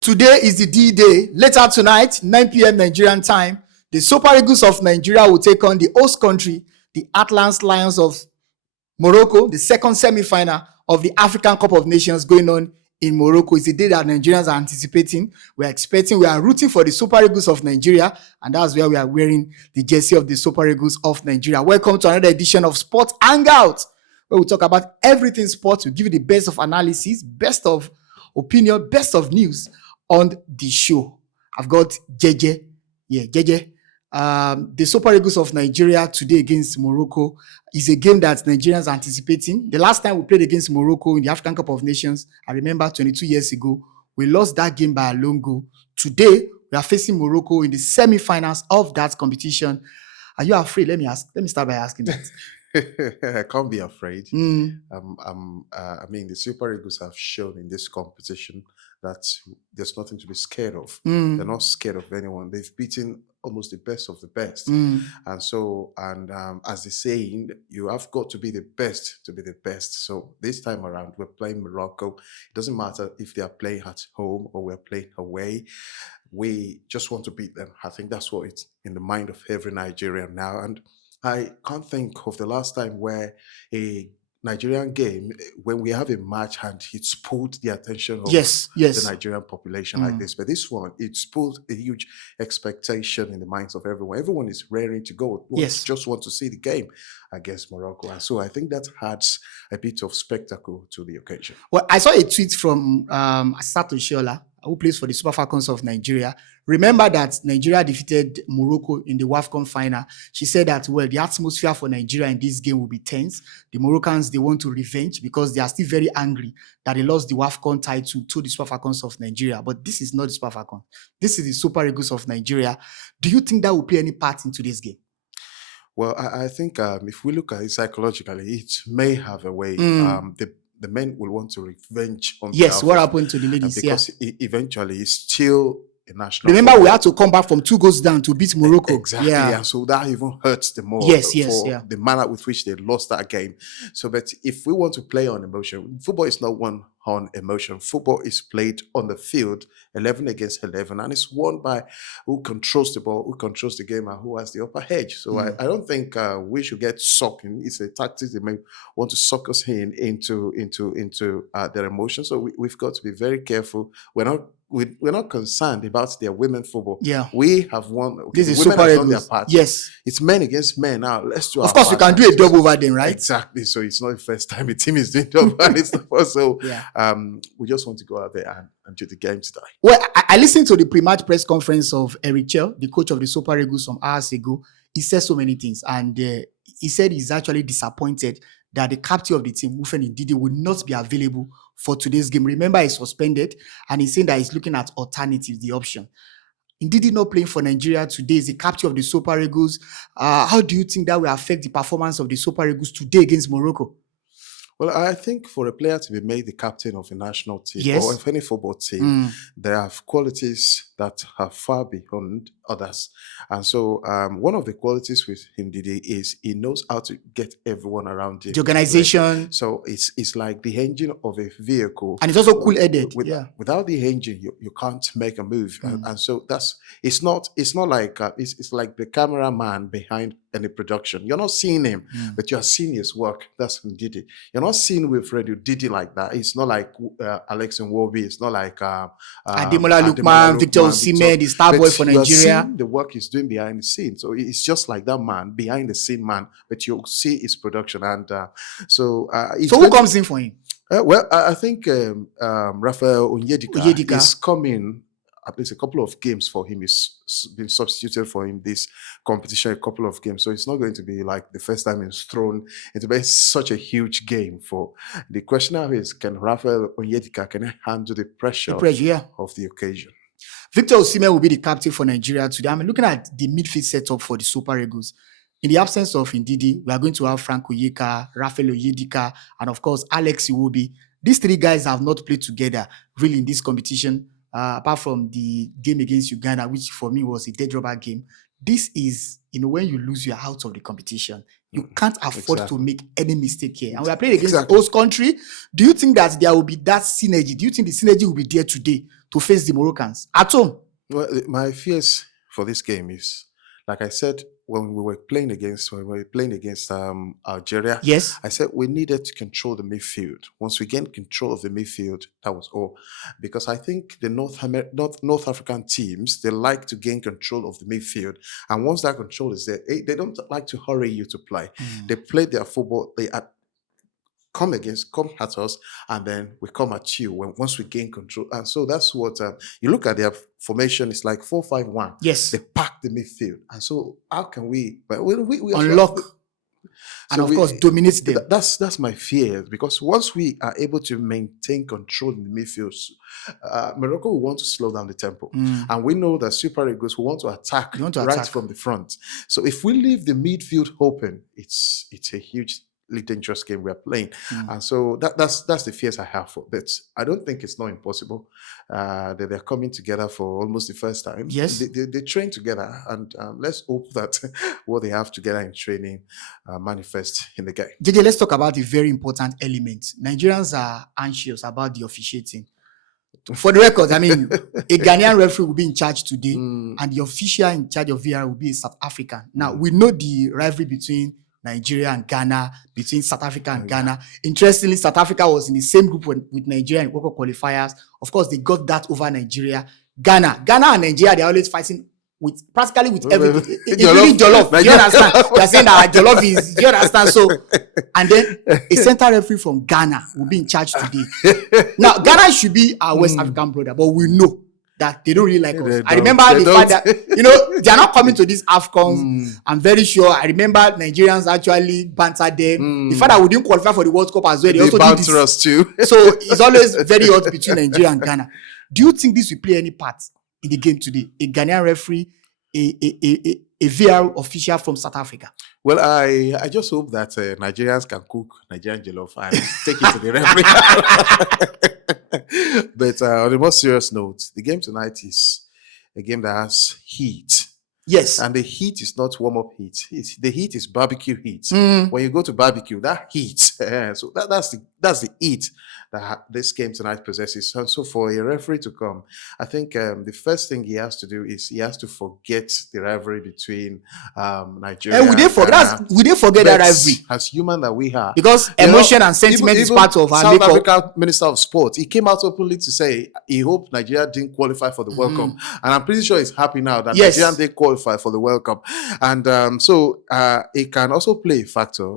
Today is the D-Day. Later tonight, 9 p.m. Nigerian time, the Super Eagles of Nigeria will take on the host country, the Atlas Lions of Morocco, the second semi-final of the African Cup of Nations going on in Morocco. It's the day that Nigerians are anticipating. We are rooting for the Super Eagles of Nigeria, and that's where we are wearing the jersey of the Super Eagles of Nigeria. Welcome to another edition of Sport Hangout, where we talk about everything sports. We give you the best of analysis, best of opinion, best of news on the show. I've got JJ. The Super Eagles of Nigeria today against Morocco is a game that Nigerians are anticipating. The last time we played against Morocco in the African Cup of Nations, I remember 22 years ago, we lost that game by a lone goal. Today, we are facing Morocco in the semi-finals of that competition. Are you afraid? Let me start by asking that. I can't be afraid. I mean, the Super Eagles have shown in this competition that there's nothing to be scared of. They're not scared of anyone. They've beaten almost the best of the best. As they saying, you have got to be the best to be the best. So this time around, we're playing Morocco. It doesn't matter if they are playing at home or we're playing away. We just want to beat them. I think that's what it's in the mind of every Nigerian now. And I can't think of the last time where a Nigerian game, when we have a match and it's pulled the attention of the Nigerian population like this. But this one, it's pulled a huge expectation in the minds of everyone. Everyone is raring to go. Just want to see the game against Morocco. And so I think that adds a bit of spectacle to the occasion. Well, I saw a tweet from Asato Shiola, who plays for the Super Falcons of Nigeria. Remember that Nigeria defeated Morocco in the WAFCON final. She said that, well, the atmosphere for Nigeria in this game will be tense. The Moroccans, they want to revenge because they are still very angry that they lost the WAFCON title to the Super Falcons of Nigeria. But this is not the Super Falcons. This is the Super Eagles of Nigeria. Do you think that will play any part into this game? Well, I think if we look at it psychologically, it may have a way. The men will want to revenge on what happened to the ladies? Because eventually it's still a national. Remember, we had to come back from 2 goals down to beat Morocco. Exactly. And so that even hurts them more for the manner with which they lost that game. So, but if we want to play on emotion, football is not one on emotion. Football is played on the field, 11 against 11, and it's won by who controls the ball, who controls the game, and who has the upper edge. So I don't think we should get sucked in. It's a tactic they may want to suck us into their emotions. So we've got to be very careful. We're not concerned about their women football. We have won. This is women Super have Eagles. done their part. It's men against men now. Let's do. Of course, we can do a double over them, right? Exactly. So it's not the first time a team is doing double. So we just want to go out there and do the game today. Well, I listened to the pre-match press conference of Eric Chell, the coach of the Super Eagles, some hours ago. He said so many things, and he said he's actually disappointed that the captain of the team, Officiating, Ndidi, will not be available for today's game. Remember, he's suspended, and he's saying that he's looking at alternatives, the option. Ndidi not playing for Nigeria today is the captain of the Super Eagles. How do you think that will affect the performance of the Super Eagles today against Morocco? Well, I think for a player to be made the captain of a national team or of any football team, there are qualities that are far beyond others. And so one of the qualities with him, Didi, is he knows how to get everyone around him. The organization. Right? So it's like the engine of a vehicle. And it's also cool-headed. Without the engine, you can't make a move. And so it's not like it's like the cameraman behind any production. You're not seeing him, but you're seeing his work. That's Didi. You're not seeing Wilfredo Didi like that. It's not like Alex Nwobi. It's not like Ademola Lookman, Victor Osimhen, the star boy for Nigeria. The work he's doing behind the scenes. So it's just like that man, behind the scene man, but you'll see his production. And so who comes in for him? I think Raphael Onyedika is coming. At least a couple of games for him. He's been substituted for him this competition, a couple of games. So it's not going to be like the first time he's thrown into such a huge game. For the question now is, can Raphael Onyedika handle the pressure of the occasion? Victor Osimhen will be the captain for Nigeria today. I'm looking at the midfield setup for the Super Eagles. In the absence of Ndidi, we are going to have Frank Oyeka, Raphael Onyedika, and of course, Alex Iwobi. These 3 guys have not played together really in this competition. Apart from the game against Uganda, which for me was a dead rubber game. This is, when you lose, you're out of the competition. You can't afford to make any mistake here. And we are playing against the host country. Do you think that there will be that synergy? Do you think the synergy will be there today to face the Moroccans at home. Well, my fears for this game is, like I said, when we were playing against Algeria, Yes. I said we needed to control the midfield. Once we gained control of the midfield, that was all. Because I think the North African teams, they like to gain control of the midfield, and once that control is there, they don't like to hurry you to play. They play their football. They come at us, and then we come at you once we gain control. And so that's what you look at their formation. It's like 4-5-1. Yes. They pack the midfield, and so how can we? But we unlock and so of course dominate them. That's my fear, because once we are able to maintain control in the midfield, Morocco will want to slow down the tempo, and we know that Super Eagles will want to attack from the front. So if we leave the midfield open, it's a hugely dangerous game we are playing, and so that's the fears I have for. But I don't think it's not impossible. That they're coming together for almost the first time. Yes, they train together, and let's hope that what they have together in training manifests in the game. JJ, let's talk about the very important element. Nigerians are anxious about the officiating. For the record, I mean, a Ghanaian referee will be in charge today, and the official in charge of VR will be a South African. Now, we know the rivalry between Nigeria and Ghana, between South Africa and Ghana. Interestingly, South Africa was in the same group with Nigeria in World Cup qualifiers. Of course, they got that over Nigeria. Ghana and Nigeria, they're always fighting practically with everything, including Jollof. Do you understand? They're saying that Jollof is, do you understand? So, and then a central referee from Ghana will be in charge today. Now, Ghana should be our West African brother, but we know that they don't really like us. I remember the fact that, they are not coming to these AFCONs. I'm very sure. I remember Nigerians actually bantered them. The fact that we didn't qualify for the World Cup as well, they also did this. Us too. So it's always very hot between Nigeria and Ghana. Do you think this will play any part in the game today? A Ghanaian referee, a VR official from South Africa? Well, I just hope that Nigerians can cook Nigerian jollof and take it to the referee. But on a more serious note, the game tonight is a game that has heat. Yes. And the heat is not warm-up heat. The heat is barbecue heat. When you go to barbecue, that heat. So that's the heat that this game tonight possesses. And so for a referee to come, I think the first thing he has to do is he has to forget the rivalry between Nigeria and we didn't forget that rivalry. As human that we are. Because emotion and sentiment is part of our South African Minister of Sport, he came out openly to say he hoped Nigeria didn't qualify for the World Cup. And I'm pretty sure he's happy now that Nigeria didn't qualify for the World Cup. And so it can also play a factor.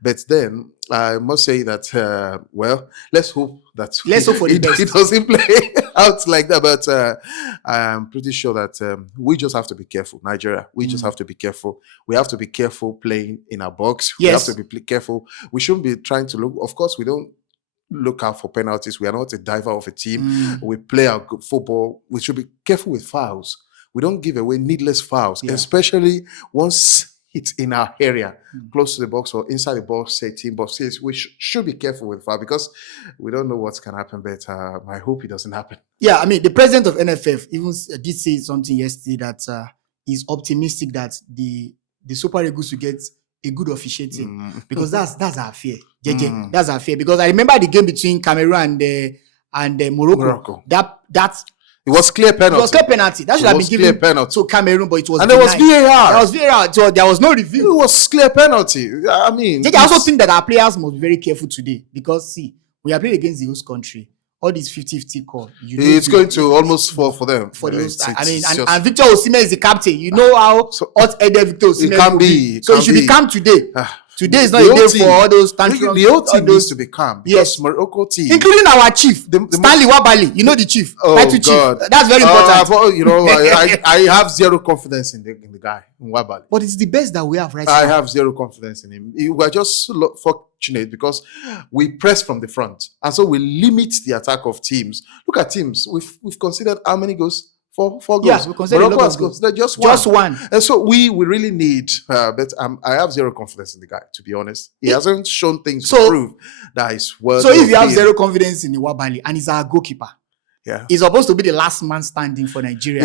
But then I must say that, let's hope that it doesn't play out like that. But I'm pretty sure that we just have to be careful. Nigeria, we just have to be careful. We have to be careful playing in our box. Yes. We have to be careful. We shouldn't be trying to look. Of course, we don't look out for penalties. We are not a diver of a team. We play our good football. We should be careful with fouls. We don't give away needless fouls, especially once it's in our area, close to the box or inside the box, say team box. We should be careful with foul because we don't know what's going to happen, but I hope it doesn't happen. Yeah, I mean, the president of NFF even did say something yesterday that he's optimistic that the Super Eagles will get a good officiating because that's our fear. JJ, that's our fear. Because I remember the game between Cameroon and Morocco. It was clear penalty. That should have been given penalty to Cameroon, but it was and there was VAR. There was VAR, so there was no review. It was clear penalty. I mean, I also think that our players must be very careful today because see, we are playing against the host country. All these 50-50 call. It's going to almost fall for them. For the host, and Victor Osimhen is the captain. You know how hot-headed Victor Osimhen can be. So he should be calm today. Today is not a day for all those tantrums. The whole team needs to be calm. Yes, Morocco team, including our chief, Stanley Wabali. You know the chief, God. Chief. That's very important. I have zero confidence in the guy, in Wabali. But it's the best that we have right now. I have zero confidence in him. We are just fortunate because we press from the front, and so we limit the attack of teams. Look at teams. We've considered how many goals. Four goals. Yeah, we consider Morocco has goals. Just one. And so we really need, but I have zero confidence in the guy, to be honest. He hasn't shown things to prove that he's worth. So if you have zero confidence in Iwabali and he's our goalkeeper, he's supposed to be the last man standing for Nigeria.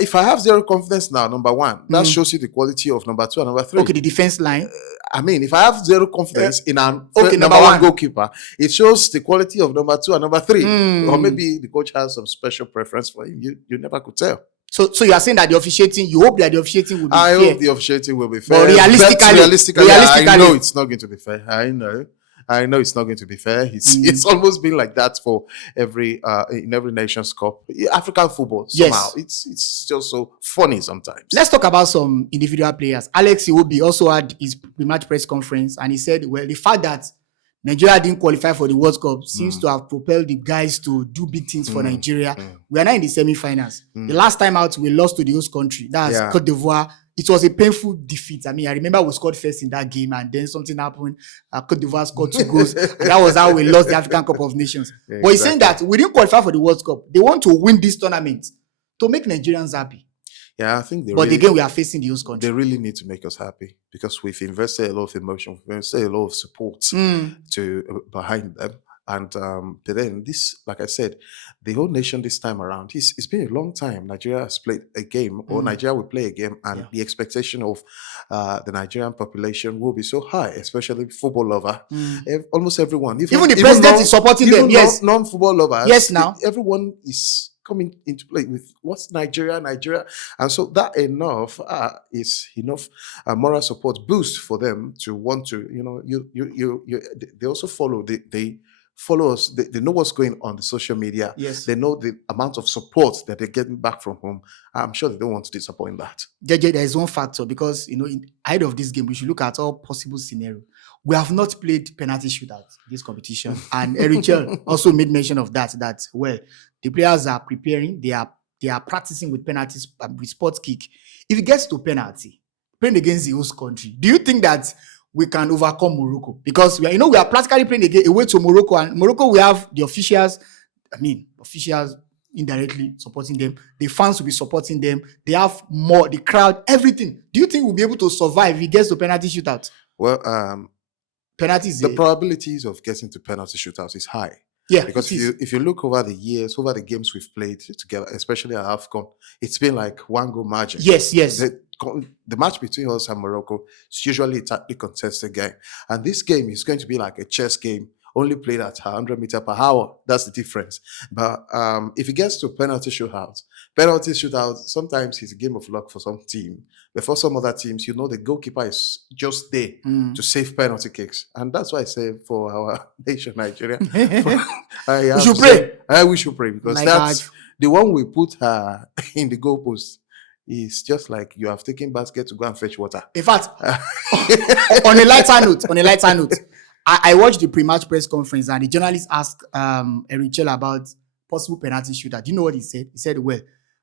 If I have zero confidence now, number one, that shows you the quality of number two and number three. Okay, the defense line. I mean, if I have zero confidence in an Okay, number one goalkeeper, it shows the quality of number 2 and number 3. Or maybe the coach has some special preference for him. You never could tell. So you are saying that the officiating, you hope that the officiating will be fair. I hope the officiating will be fair. But realistically, I know it's not going to be fair. I know it's not going to be fair. It's almost been like that for every in every Nations Cup. African football, somehow. Yes. It's just so funny sometimes. Let's talk about some individual players. Alex Iwobi also had his pre-match press conference, and he said, well, the fact that Nigeria didn't qualify for the World Cup seems to have propelled the guys to do big things for Nigeria. We are now in the semi-finals. The last time out, we lost to the host country. That's Cote d'Ivoire. It was a painful defeat. I mean, I remember we scored first in that game, and then something happened. Cote d'Ivoire scored 2 goals. And that was how we lost the African Cup of Nations. Yeah, but he's saying that we didn't qualify for the World Cup. They want to win this tournament to make Nigerians happy. Yeah, I think But again, we are facing the host country. They really need to make us happy because we've invested a lot of emotion, we've invested a lot of support behind them. And then this, like I said, the whole nation this time around, it's been a long time. Nigeria has played a game, or Nigeria will play a game, and the expectation of the Nigerian population will be so high, especially football lover. Almost everyone, even the president is supporting them. Yes, non-football lovers. Yes, now everyone is coming into play with what's Nigeria, and so that is enough moral support boost for them to want to, they also follow they follow us. They know what's going on the social media. Yes, they know the amount of support that they're getting back from home. I'm sure they don't want to disappoint that. JJ, there is one factor, because ahead of this game, we should look at all possible scenarios. We have not played penalty shootout this competition, and Erichel also made mention of that. Well, the players are preparing. They are practicing with penalties, with sports kick. If it gets to penalty, playing against the host country, do you think that we can overcome Morocco? Because we are practically playing away to Morocco, and Morocco, we have the officials. Officials indirectly supporting them. The fans will be supporting them. They have more, the crowd, everything. Do you think we'll be able to survive if it gets to penalty shootout? Well, penalties. The probabilities of getting to penalty shootouts is high. Yeah, because if you look over the years, over the games we've played together, especially at AFCON, it's been like 1 goal margin. Yes. The match between us and Morocco is usually a tightly contested game. And this game is going to be like a chess game, only played at 100 meters per hour. That's the difference. But if it gets to penalty shootout, sometimes it's a game of luck for some team. But for some other teams, the goalkeeper is just there to save penalty kicks. And that's why I say for our nation, Nigeria, we should pray. We should pray, because that's the one we put in the goalpost. Is just like you have taken basket to go and fetch water. In fact, on a lighter note, I watched the pre-match press conference, and the journalist asked Erichel about possible penalty shooter. Do you know what he said? He said, well,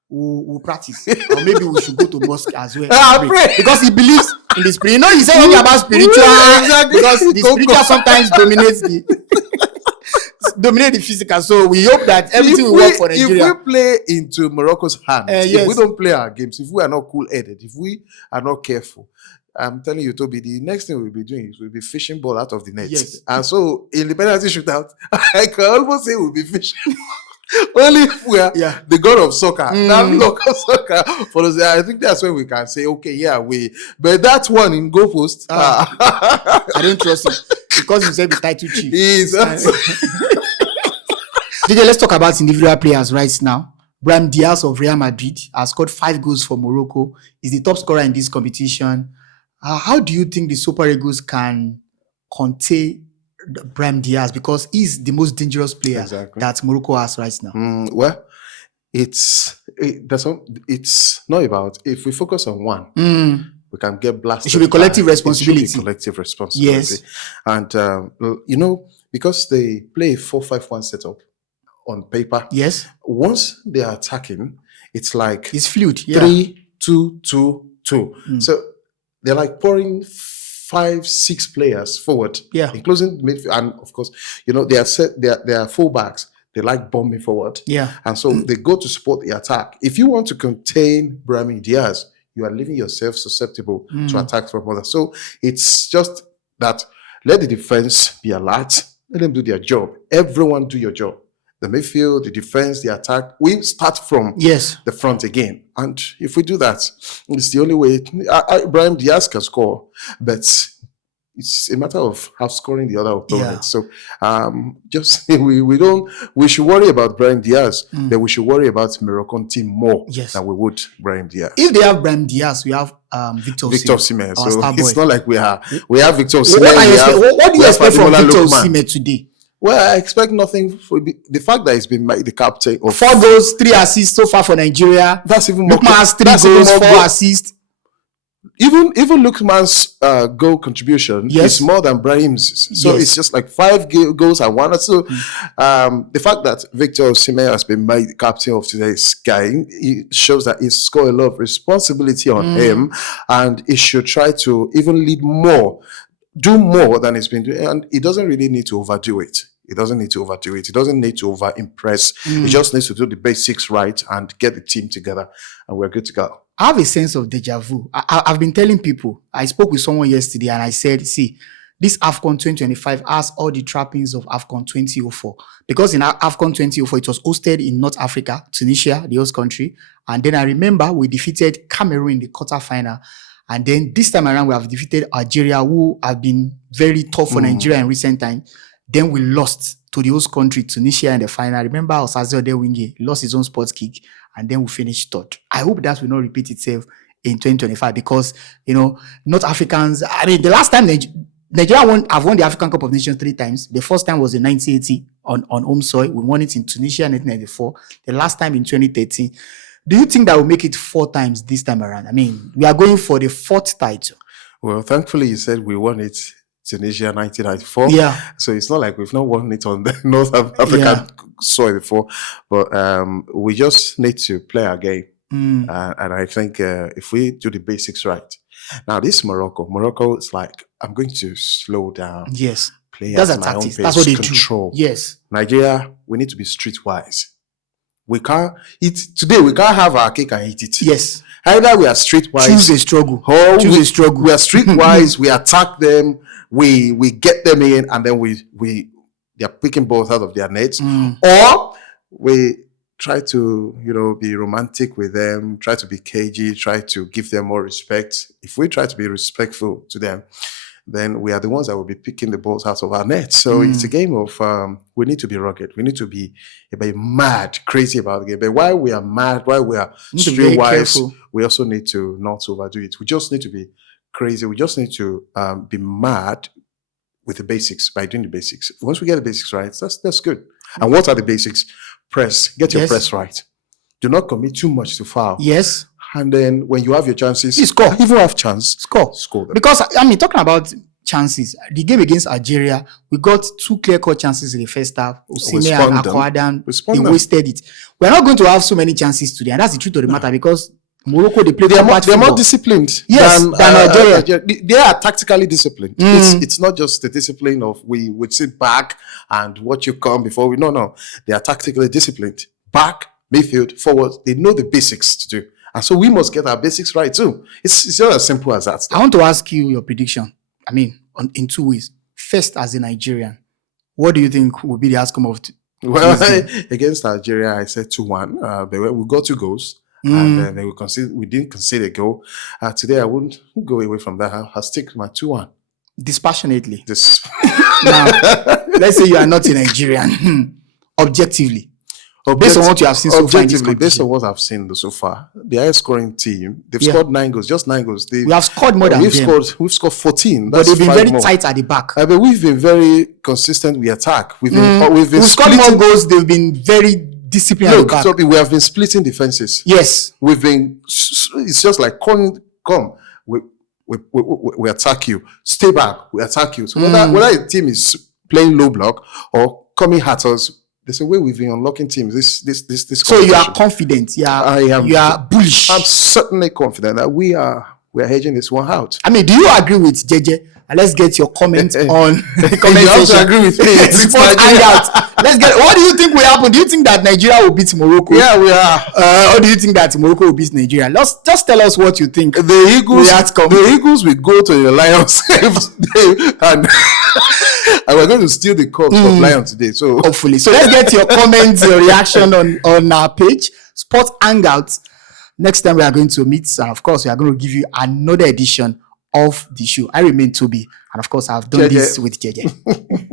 we'll practice. Or maybe we should go to mosque as well. Pray. Because he believes in the spirit. He said only about spiritual. Exactly. Because the spiritual sometimes dominates the physical. So we hope that everything will work for Nigeria. If we play into Morocco's hands, if we don't play our games, if we are not cool-headed, if we are not careful, I'm telling you, Toby, the next thing we'll be doing is we'll be fishing ball out of the net. Yes. And so in the penalty shootout, I can almost say we'll be fishing. Only if we are the god of soccer. That local soccer for us. I think that's when we can say, okay, but that one in goalpost. I don't trust him, because he said the title chief. DJ, let's talk about individual players right now. Brahim Diaz of Real Madrid has scored 5 goals for Morocco. He's the top scorer in this competition. How do you think the Super Eagles can contain Brahim Diaz, because he's the most dangerous player that Morocco has right now? Well, it's not about, if we focus on one, we can get blasted. It should be collective responsibility. Yes. And, because they play 4-5-1 setup on paper. Yes. Once they are attacking, it's like it's fluid. 3-2-2-2. So they're like pouring 5-6 players forward, including midfield, and of course, they are fullbacks. They like bombing forward, and so they go to support the attack. If you want to contain Brahim Diaz, you are leaving yourself susceptible to attacks from others. So it's just that, let the defense be alert, let them do their job. Everyone do your job. The midfield, the defense, the attack. We start from the front again. And if we do that, it's the only way. Brahim Diaz can score, but it's a matter of outscoring the other opponent. Yeah. So just we should worry about Brahim Diaz, but we should worry about Moroccan team more Yes. than we would Brahim Diaz. If they have Brahim Diaz, we have Victor Osimhen. our So star it's boy. not like we have Victor Osimhen. What do you expect from Ademola Victor Lookman. Osimhen today? Well, I expect nothing for the fact that he's been made the captain of 4 goals, 3 assists so far for Nigeria. That's even more. Lookman has 3 that's even goals, more 4 goal. assists. Even Lookman's goal contribution Yes. is more than Brahim's. So Yes. it's just like 5 goals and 1 or so. The fact that Victor Osimhen has been made the captain of today's game, it shows that he's got a lot of responsibility on him, and he should try to even lead more, do more than he's been doing. And he doesn't really need to overdo it. He doesn't need to overdo it. He doesn't need to over-impress. He just needs to do the basics right and get the team together, and we're good to go. I have a sense of deja vu. I've been telling people, I spoke with someone yesterday and I said, see, this AFCON 2025 has all the trappings of AFCON 2004. Because in AFCON 2004, it was hosted in North Africa, Tunisia, the host country. And then I remember we defeated Cameroon in the quarterfinal. And then this time around, we have defeated Algeria, who have been very tough for Nigeria in recent times. Then we lost to the host country, Tunisia, in the final. I remember Osaze Odewinge lost his own sports kick, and then we finished third. I hope that will not repeat itself in 2025 because, North Africans, I mean, the last time Nigeria have won the African Cup of Nations 3 times. The first time was in 1980 on home soil. We won it in Tunisia in 1994. The last time in 2013. Do you think that will make it 4 times this time around? I mean, we are going for the 4th title. Well, thankfully, you said we won it Tunisia 1994. Yeah. So it's not like we've not won it on the North African soil before, but we just need to play our game. And I think if we do the basics right. Now, this Morocco is like, I'm going to slow down. Yes. Play That's at a my own tactics. pace, That's what they control. do. Yes. Nigeria, we need to be streetwise. We can't today. We can't have our cake and eat it. Yes. Either we are streetwise. Choose a struggle. Or Choose a struggle. We are streetwise. We attack them. We get them in, and then they are picking balls out of their nets. Or we try to be romantic with them. Try to be cagey. Try to give them more respect. If we try to be respectful to them, then we are the ones that will be picking the balls out of our net. So it's a game of we need to be rugged. We need to be mad, crazy about the game. But while we are mad, while we are streetwise, we also need to not overdo it. We just need to be crazy. We just need to be mad with the basics by doing the basics. Once we get the basics right, that's good. And what are the basics? Press. Get your press right. Do not commit too much to foul. Yes. And then when you have your chances, you score. Even have chance, score them. Because I mean, talking about chances, the game against Algeria, we got 2 clear-cut chances in the first half. Osimhen and Akwadan, they wasted it. We're not going to have so many chances today, and that's the truth of the matter because Morocco, they're more disciplined. Yes, than Algeria. They are tactically disciplined. It's not just the discipline of we would sit back and watch you come before we. No. They are tactically disciplined. Back, midfield, forward. They know the basics to do. And so we must get our basics right too. It's not as simple as that. I want to ask you your prediction. I mean, in 2 ways. First, as a Nigerian, what do you think will be the outcome of Well, against Algeria, I said 2-1. We got 2 goals. And then we didn't concede a goal. Today, I wouldn't go away from that. I'll stick to my 2-1. Dispassionately. Now, let's say you are not a Nigerian. Objectively. Based on what you have seen so far in this competition. Based on what I've seen so far, the highest scoring team, they've scored 9 goals, just 9 goals. We have scored more than them. We've scored 14. But they've been very tight at the back. But we've been very consistent with attack. We've scored more goals. They've been very disciplined at the back. We have been splitting defenses. Yes. It's just like, come. We attack you. Stay back. We attack you. So whether a team is playing low block or coming at us, there's a way we've been unlocking teams. This. So you are confident. You are bullish. I'm certainly confident that we are hedging this one out. I mean, do you agree with JJ? And let's get your comment on the comment You have section. to agree with me. What do you think will happen? Do you think that Nigeria will beat Morocco? Yeah, we are. Or do you think that Morocco will beat Nigeria? Just tell us what you think. The Eagles will go to the Lions and we're going to steal the cups from Lions today. So hopefully. So let's get your comments, your reaction on our page, Sports Hangouts. Next time we are going to meet, and of course, we are going to give you another edition of the show. I remain Toby, And of course, I've done this JJ. with JJ.